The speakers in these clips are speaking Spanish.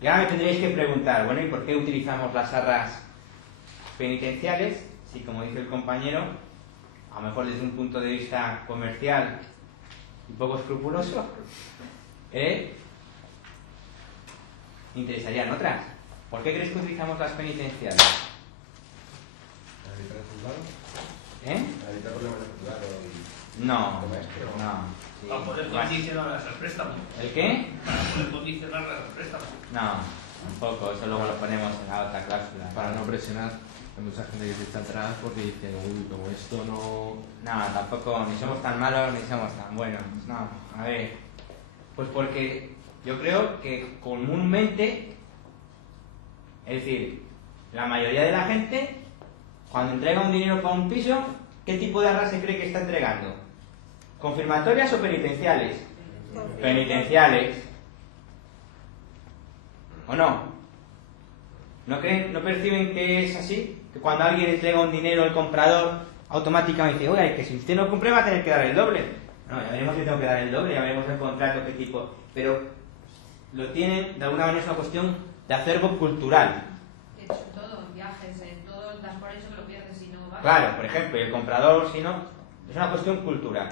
Y ahora me tendréis que preguntar, bueno, ¿y por qué utilizamos las arras penitenciales? Si, como dice el compañero, a lo mejor desde un punto de vista comercial y poco escrupuloso, interesarían otras. ¿Por qué crees que utilizamos las penitenciales? ¿Para evitar el juzgado? ¿Para evitar problemas de juzgado y No, comercio? no. Sí. Para poder condicionarlas al préstamo. ¿El qué? Para poder condicionarlas al préstamo. No, tampoco. Eso luego lo ponemos en la otra cláusula. Para no presionar. Hay mucha gente que se echa atrás porque dice, uy, como esto no... No, tampoco, ni somos tan malos ni somos tan buenos. No, a ver. Pues porque yo creo que comúnmente, es decir, la mayoría de la gente, cuando entrega un dinero para un piso, ¿qué tipo de arras se cree que está entregando? ¿Confirmatorias o penitenciales? Penitenciales. ¿O no? ¿No creen, no perciben que es así? Que cuando alguien entrega un dinero al comprador, automáticamente dice, oye, que si usted no cumple va a tener que dar el doble. No, ya veremos si tengo que dar el doble, ya veremos el contrato, qué tipo. Pero lo tienen, de alguna manera es una cuestión de acervo cultural. De hecho, todo, en viajes, en todo, das por hecho que lo pierdes si no vas. Claro, por ejemplo, el comprador, si no, es una cuestión cultural.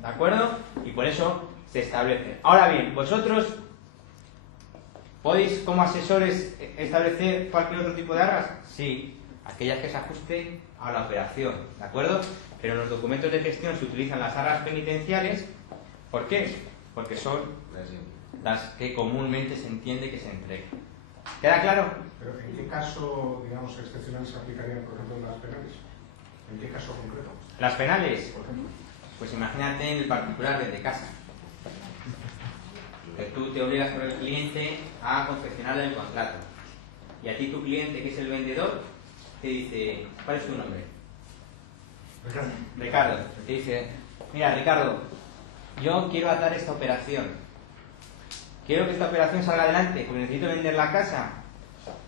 ¿De acuerdo? Y por eso se establece. Ahora bien, vosotros ¿podéis como asesores establecer cualquier otro tipo de arras? Sí, aquellas que se ajusten a la operación, ¿de acuerdo? Pero en los documentos de gestión se utilizan las arras penitenciales. ¿Por qué? Porque son las que comúnmente se entiende que se entregan. ¿Queda claro? Pero ¿en qué caso, digamos, excepcional se aplicarían, por ejemplo, las penales? ¿En qué caso concreto? Las penales, Por ejemplo. pues imagínate en el particular desde casa. Que tú te obligas por el cliente a confeccionar el contrato. Y a ti tu cliente, que es el vendedor, te dice, ¿cuál es tu nombre? Ricardo. Te dice, mira Ricardo, yo quiero atar esta operación. Quiero que esta operación salga adelante, porque necesito vender la casa.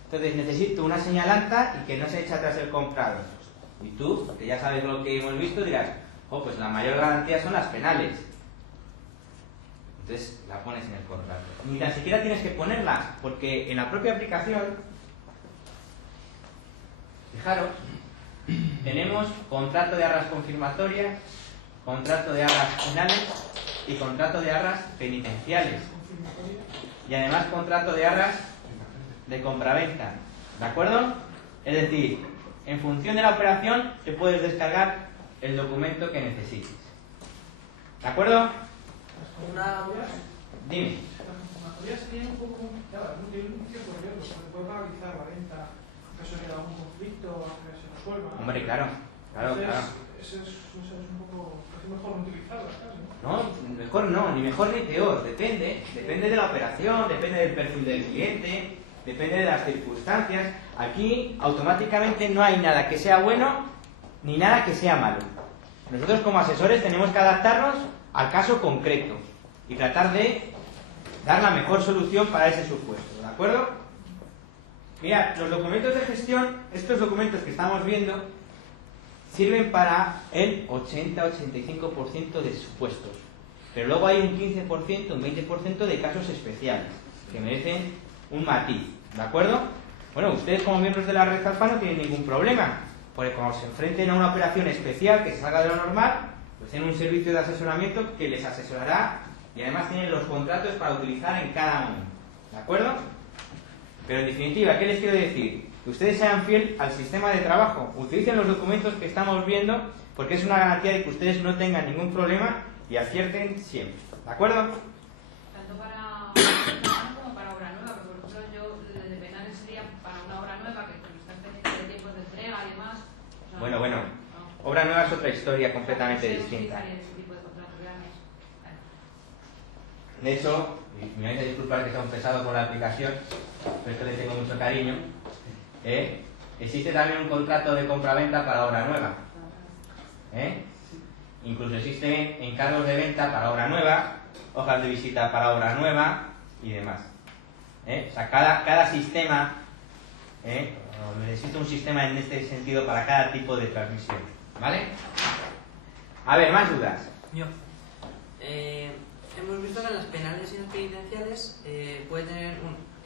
Entonces necesito una señalanta y que no se eche atrás el comprador. Y tú, que ya sabes lo que hemos visto, dirás, oh, pues la mayor garantía son las penales. Entonces la pones en el contrato. Ni tan siquiera tienes que ponerlas, porque en la propia aplicación, fijaros, tenemos contrato de arras confirmatorias, contrato de arras penales y contrato de arras penitenciales. Y además contrato de arras de compraventa. ¿De acuerdo? Es decir, en función de la operación te puedes descargar el documento que necesites. ¿De acuerdo? Dime. Las confirmatorias serían un poco complicadas, ¿no? Tiene un cierto riesgo, porque puede paralizar la venta en caso de que haya algún conflicto, que se resuelva. Hombre, claro. Entonces, eso es un poco, casi mejor no utilizarlas, casi, ¿no? No, ni mejor ni peor, depende de la operación, depende del perfil del cliente, depende de las circunstancias. Aquí automáticamente no hay nada que sea bueno ni nada que sea malo. Nosotros como asesores tenemos que adaptarnos al caso concreto y tratar de dar la mejor solución para ese supuesto, ¿de acuerdo? Mira, los documentos de gestión, estos documentos que estamos viendo, sirven para el 80-85% de supuestos. Pero luego hay un 15%, un 20% de casos especiales, que merecen un matiz, ¿de acuerdo? Bueno, ustedes como miembros de la red Alfa no tienen ningún problema, porque cuando se enfrenten a una operación especial que se salga de lo normal, pues tienen un servicio de asesoramiento que les asesorará y además tienen los contratos para utilizar en cada uno, ¿de acuerdo? Pero en definitiva, ¿qué les quiero decir? Que ustedes sean fieles al sistema de trabajo, utilicen los documentos que estamos viendo, porque es una garantía de que ustedes no tengan ningún problema y acierten siempre, ¿de acuerdo? Tanto para obra como para obra nueva, porque por ejemplo yo de penales sería para una obra nueva que están pendientes de tiempos de entrega y demás. O sea, Bueno, no. obra nueva es otra historia completamente No se distinta. utilizaría ese tipo de contratos grandes. De hecho, y me vais a disculpar que sea un pesado con la aplicación, pero esto le tengo mucho cariño, existe también un contrato de compraventa para obra nueva. Incluso existen encargos de venta para obra nueva, hojas de visita para obra nueva y demás. O sea, cada sistema, existe un sistema en este sentido para cada tipo de transmisión. ¿Vale? A ver, más dudas. Yo. Hemos visto que las penales y las penitenciales puede tener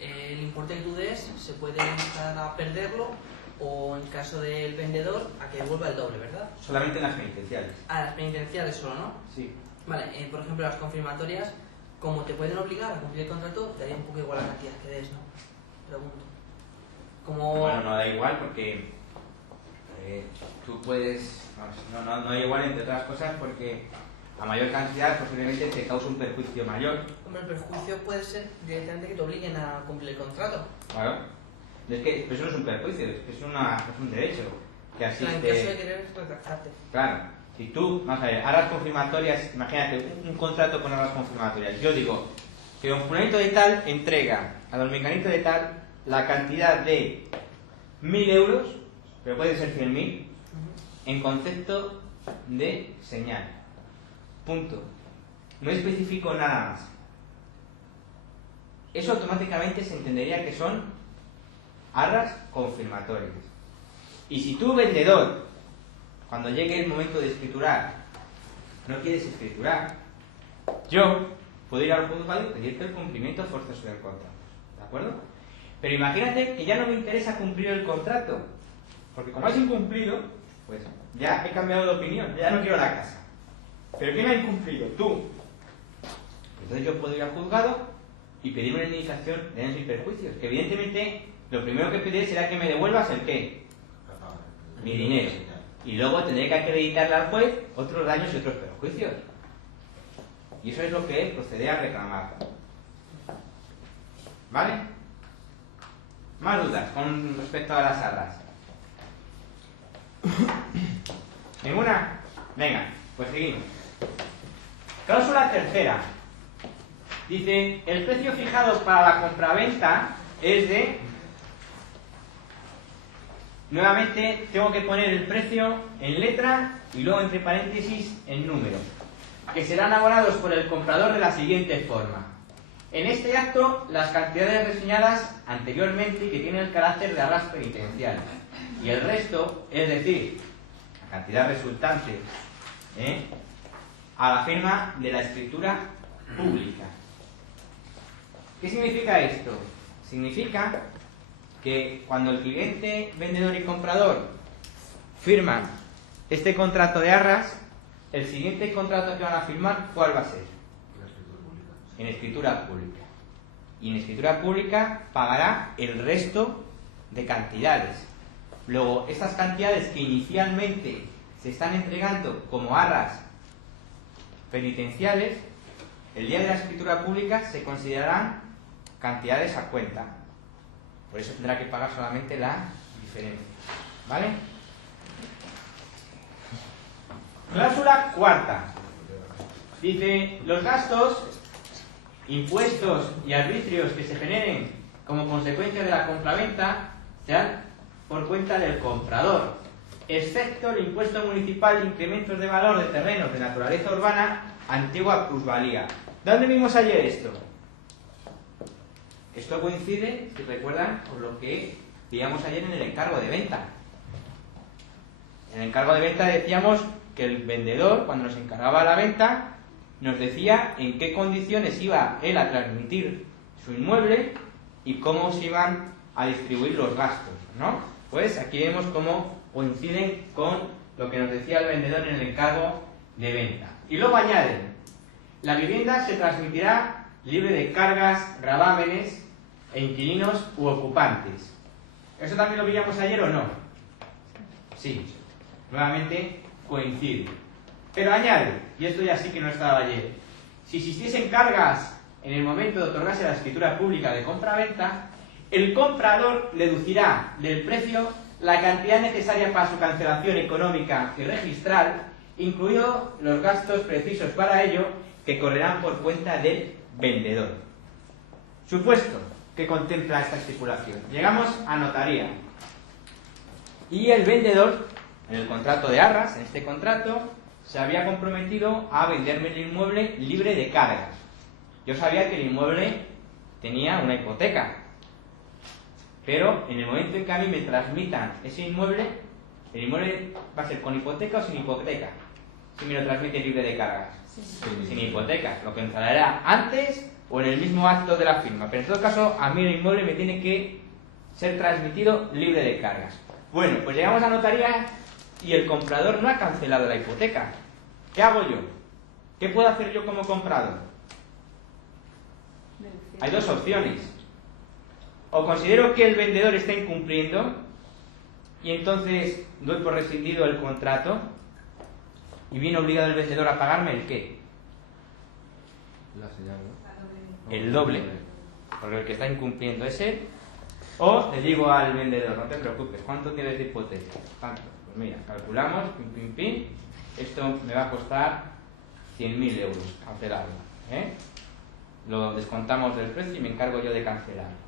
el importe que tú des se puede empezar a perderlo o en caso del vendedor a que devuelva el doble, ¿verdad? Solamente en las penitenciales. Ah, las penitenciales solo, ¿no? Sí. Vale, por ejemplo, las confirmatorias, como te pueden obligar a cumplir el contrato, te daría un poco igual la cantidad que des, ¿no? Pregunto. Como... Bueno, no da igual porque tú puedes... No da igual, entre otras cosas, porque a mayor cantidad posiblemente te causa un perjuicio mayor. Hombre, el perjuicio puede ser directamente que te obliguen a cumplir el contrato. Claro. Es que eso no es un perjuicio, es que es un derecho que En caso de asiste... querer retractarte. Claro. Si tú, vamos a ver, arras confirmatorias, imagínate un contrato con arras confirmatorias. Yo digo que don fulanito de tal entrega a don mecanito de tal la cantidad de 1.000 euros, pero puede ser 100.000, en concepto de señal. Punto. No especifico nada más. Eso automáticamente se entendería que son arras confirmatorias. Y si tú, vendedor, cuando llegue el momento de escriturar, no quieres escriturar, yo puedo ir al juzgado y pedirte el cumplimiento forzoso del contrato. ¿De acuerdo? Pero imagínate que ya no me interesa cumplir el contrato, porque como has incumplido, pues ya he cambiado de opinión, ya no quiero la casa. ¿Pero quién ha incumplido? Tú. Entonces yo puedo ir al juzgado y pedir una indemnización de daños y perjuicios, que evidentemente lo primero que pediré será que me devuelvas el qué, mi dinero, y luego tendré que acreditarle al juez otros daños y otros perjuicios, y eso es lo que procederé a reclamar. ¿Vale? Más dudas con respecto a las arras. ¿Ninguna? Venga, pues seguimos. Cláusula tercera. Dice, el precio fijado para la compraventa es de... Nuevamente tengo que poner el precio en letra y luego entre paréntesis en número, que serán abonados por el comprador de la siguiente forma. En este acto, las cantidades reseñadas anteriormente y que tienen el carácter de arras penitencial, y el resto, es decir, la cantidad resultante, a la firma de la escritura pública. ¿Qué significa esto? Significa que cuando el cliente, vendedor y comprador firman este contrato de arras, el siguiente contrato que van a firmar, ¿cuál va a ser? En escritura pública. Y en escritura pública pagará el resto de cantidades. Luego, estas cantidades que inicialmente se están entregando como arras penitenciales, el día de la escritura pública se considerarán cantidades a cuenta. Por eso tendrá que pagar solamente la diferencia. ¿Vale? Cláusula cuarta. Dice, los gastos, impuestos y arbitrios que se generen como consecuencia de la compraventa serán por cuenta del comprador, excepto el impuesto municipal de incrementos de valor de terrenos de naturaleza urbana, antigua plusvalía. ¿Dónde vimos ayer esto? Esto coincide, si recuerdan, con lo que veíamos ayer en el encargo de venta. En el encargo de venta decíamos que el vendedor, cuando nos encargaba la venta, nos decía en qué condiciones iba él a transmitir su inmueble y cómo se iban a distribuir los gastos, ¿no? Pues aquí vemos cómo coinciden con lo que nos decía el vendedor en el encargo de venta. Y luego añaden, la vivienda se transmitirá libre de cargas, gravámenes e inquilinos u ocupantes. ¿Eso también lo veíamos ayer o no? Sí, nuevamente coincide. Pero añade, y esto ya sí que no estaba ayer, si existiesen cargas en el momento de otorgarse la escritura pública de compra-venta, el comprador deducirá del precio la cantidad necesaria para su cancelación económica y registral, incluidos los gastos precisos para ello, que correrán por cuenta del vendedor. Supuesto que contempla esta estipulación. Llegamos a notaría. Y el vendedor, en el contrato de arras, en este contrato, se había comprometido a venderme el inmueble libre de cargas. Yo sabía que el inmueble tenía una hipoteca, pero en el momento en que a mí me transmitan ese inmueble, el inmueble va a ser con hipoteca o sin hipoteca, si me lo transmite libre de cargas. sin hipoteca. Lo cancelará antes o en el mismo acto de la firma. Pero en todo caso, a mí el inmueble me tiene que ser transmitido libre de cargas. Bueno, pues llegamos a notaría y el comprador no ha cancelado la hipoteca. ¿Qué hago yo? ¿Qué puedo hacer yo como comprador? Hay dos opciones. O considero que el vendedor está incumpliendo y entonces doy por rescindido el contrato y viene obligado el vendedor a pagarme el qué. La señal, ¿no? El doble, porque el que está incumpliendo es él. O le digo al vendedor, no te preocupes, ¿cuánto tienes de hipoteca? Tanto. Pues mira, calculamos, pim, pim, pim, esto me va a costar 100.000 euros cancelarlo, ¿eh? Lo descontamos del precio y me encargo yo de cancelarlo.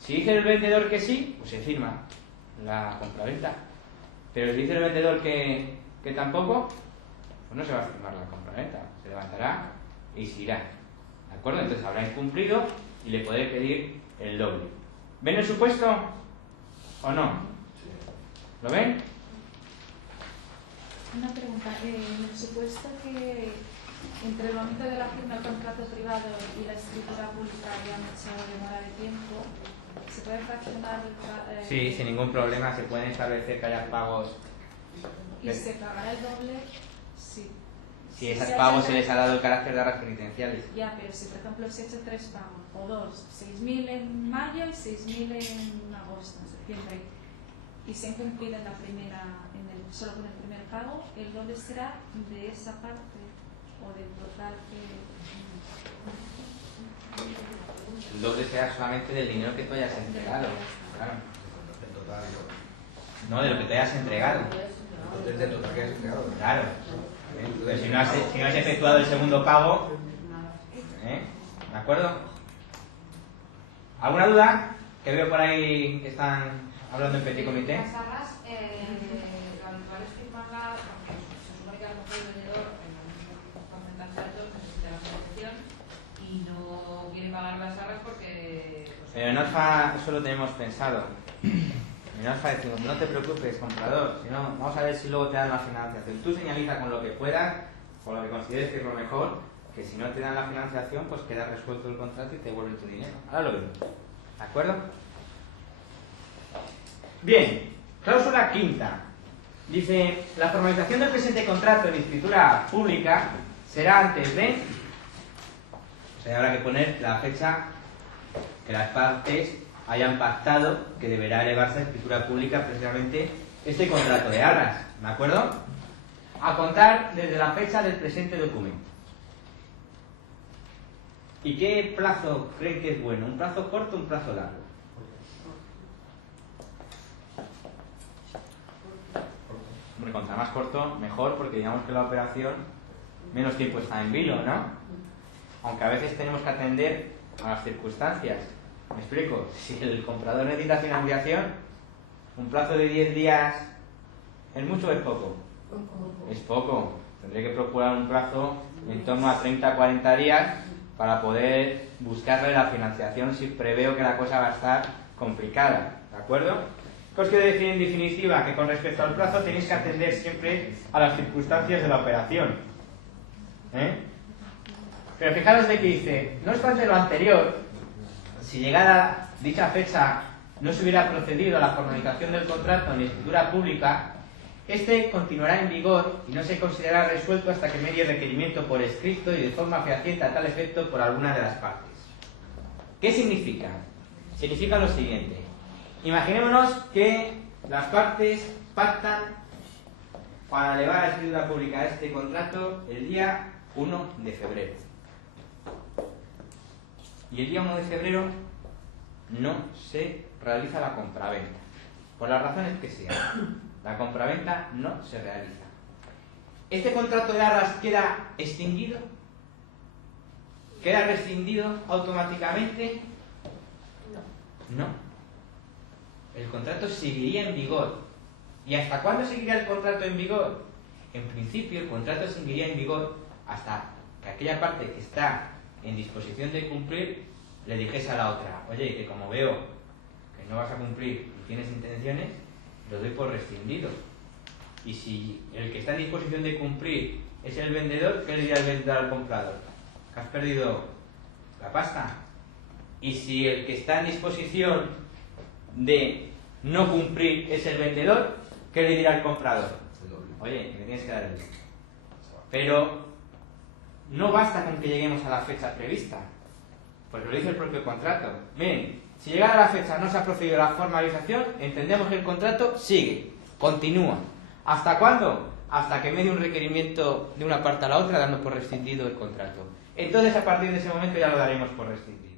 Si dice el vendedor que sí, pues se firma la compraventa. Pero si dice el vendedor que tampoco, pues no se va a firmar la compraventa, se levantará y se irá. ¿De acuerdo? Entonces habrá incumplido y le podré pedir el doble. ¿Ven el supuesto o no? ¿Lo ven? Una pregunta. En el supuesto que entre el momento de la firma del contrato privado y la escritura pública haya mucha demora de tiempo, ¿se puede fraccionar? Sí, sin ningún problema se pueden establecer que haya pagos. ¿Y se pagará el doble? Sí. Si esos pagos se les ha dado el carácter de arras penitenciales. Ya, pero si por ejemplo se ha hecho 3 pagos, o 2, 6.000 en mayo y 6.000 en agosto, en septiembre, y se han cumplido en la primera, solo con el primer pago, el doble será de esa parte o del total que... El doble será solamente del dinero que tú hayas entregado. Claro. En total, No, de lo que te hayas entregado. entonces del total que has entregado. Claro. Pero si no has efectuado el segundo pago, ¿de acuerdo? ¿Alguna duda? Que veo por ahí que están hablando en petit comité. Las arras, lo habitual es firmarlas, porque se supone que a lo mejor el vendedor, en los porcentajes altos, necesita la financiación y no quiere pagar las arras porque... Pero en Alfa eso lo tenemos pensado. En Alfa decimos, no te preocupes, comprador, sino vamos a ver si luego te dan la financiación. Tú señaliza con lo que puedas, con lo que consideres que es lo mejor, que si no te dan la financiación, pues queda resuelto el contrato y te devuelven tu dinero. Ahora lo vemos. ¿De acuerdo? Bien, cláusula quinta. Dice, la formalización del presente contrato en escritura pública será antes de... O sea, habrá que poner la fecha que las partes hayan pactado que deberá elevarse a escritura pública precisamente este contrato de arras, ¿de acuerdo? A contar desde la fecha del presente documento. ¿Y qué plazo creen que es bueno? ¿Un plazo corto o un plazo largo? Hombre, contra más corto, mejor, porque digamos que la operación menos tiempo está en vilo, ¿no? Aunque a veces tenemos que atender a las circunstancias. Me explico, si el comprador necesita financiación, un plazo de 10 días, ¿es mucho o es poco? Es poco. Tendré que procurar un plazo en torno a 30-40 días para poder buscarle la financiación si preveo que la cosa va a estar complicada, ¿de acuerdo? ¿Qué os quiero decir en definitiva? Que con respecto al plazo tenéis que atender siempre a las circunstancias de la operación. Pero fijaros de que dice, no obstante lo anterior, si llegada dicha fecha no se hubiera procedido a la formalización del contrato en escritura pública, este continuará en vigor y no se considerará resuelto hasta que medie requerimiento por escrito y de forma fehaciente a tal efecto por alguna de las partes. ¿Qué significa? Significa lo siguiente. Imaginémonos que las partes pactan para elevar a escritura pública este contrato el día 1 de febrero. Y el día 1 de febrero no se realiza la compraventa, por las razones que sean. La compraventa no se realiza. ¿Este contrato de arras queda extinguido? ¿Queda rescindido automáticamente? No. El contrato seguiría en vigor. ¿Y hasta cuándo seguiría el contrato en vigor? En principio, el contrato seguiría en vigor hasta que aquella parte que está en disposición de cumplir le dijese a la otra, oye, que como veo que no vas a cumplir y tienes intenciones, lo doy por rescindido. Y si el que está en disposición de cumplir es el vendedor, ¿qué le dirá el vendedor al comprador? Que has perdido la pasta. Y si el que está en disposición de no cumplir es el vendedor, ¿qué le dirá el comprador? Oye, me tienes que dar el doble. Pero no basta con que lleguemos a la fecha prevista, porque lo dice el propio contrato. Miren, si llegara a la fecha no se ha procedido la formalización, entendemos que el contrato sigue, continúa. ¿Hasta cuándo? Hasta que me dé un requerimiento de una parte a la otra dando por rescindido el contrato. Entonces, a partir de ese momento ya lo daremos por rescindido.